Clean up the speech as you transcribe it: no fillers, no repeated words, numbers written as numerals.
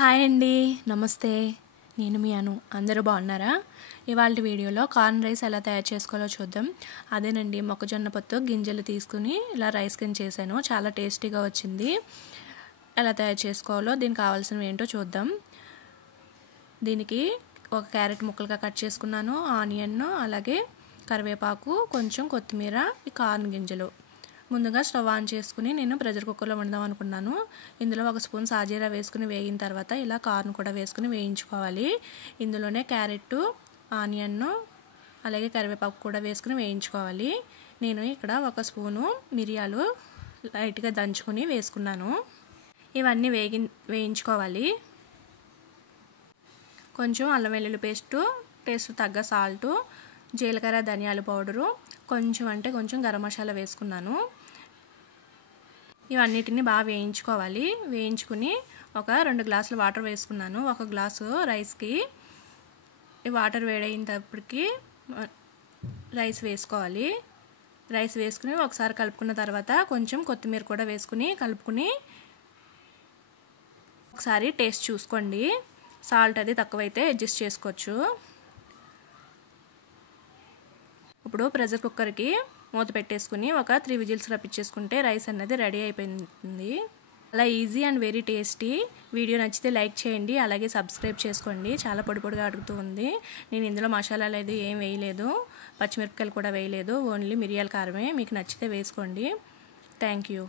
Hi అండి, నమస్తే. నేను మీ అను. అందరూ బాగున్నారా? ఇవాళ వీడియోలో కార్న్ రైస్ ఎలా తయారు చేసుకోవాలో చూద్దాం. అదేనండి, మొక్కజొన్న పొత్తు గింజలు తీసుకుని ఇలా రైస్ కింద చేశాను. చాలా టేస్టీగా వచ్చింది. ఎలా తయారు చేసుకోవాలో దీనికి కావాల్సినవి ఏంటో చూద్దాం. దీనికి ఒక క్యారెట్ ముక్కలుగా కట్ చేసుకున్నాను, ఆనియన్, అలాగే కరివేపాకు, కొంచెం కొత్తిమీర, ఈ కార్న్ గింజలు. ముందుగా స్టవ్ ఆన్ చేసుకుని నేను ప్రెషర్ కుక్కర్లో వండుదాం అనుకున్నాను. ఇందులో 1 స్పూన్ సాజీరా వేసుకుని వేగిన తర్వాత ఇలా కార్న్ కూడా వేసుకుని వేయించుకోవాలి. ఇందులోనే క్యారెట్, ఆనియన్, అలాగే కరివేపాకు కూడా వేసుకుని వేయించుకోవాలి. నేను ఇక్కడ 1 స్పూను మిరియాలు లైట్గా దంచుకొని వేసుకున్నాను. ఇవన్నీ వేయించుకోవాలి. కొంచెం అల్లం వెల్లుల్లి పేస్టు, టేస్ట్ తగ్గ సాల్టు, జీలకర్ర ధనియాల పౌడరు, కొంచెం గరం మసాలా వేసుకున్నాను. ఇవన్నిటిని బాగా వేయించుకోవాలి. వేయించుకుని ఒక 2 గ్లాసులు వాటర్ వేసుకున్నాను. 1 గ్లాసు రైస్కి. ఈ వాటర్ వేడైనప్పటికీ రైస్ వేసుకోవాలి. రైస్ వేసుకుని ఒకసారి కలుపుకున్న తర్వాత కొంచెం కొత్తిమీర కూడా వేసుకుని కలుపుకుని ఒకసారి టేస్ట్ చూసుకోండి. సాల్ట్ అది తక్కువైతే అడ్జస్ట్ చేసుకోవచ్చు. ఇప్పుడు ప్రెషర్ కుక్కర్కి మూత పెట్టేసుకుని ఒక 3 విజిల్స్ రప్పించేసుకుంటే రైస్ అన్నది రెడీ అయిపోయింది. అలా easy and very tasty. Video నచ్చితే లైక్ చేయండి, అలాగే సబ్స్క్రైబ్ చేసుకోండి. చాలా పొడిగా అడుగుతూ ఉంది. నేను ఇందులో మసాలాలు అయితే ఏం వేయలేదు, పచ్చిమిరపకాయలు కూడా వేయలేదు, ఓన్లీ మిరియాల కారమే. మీకు నచ్చితే వేసుకోండి. Thank you.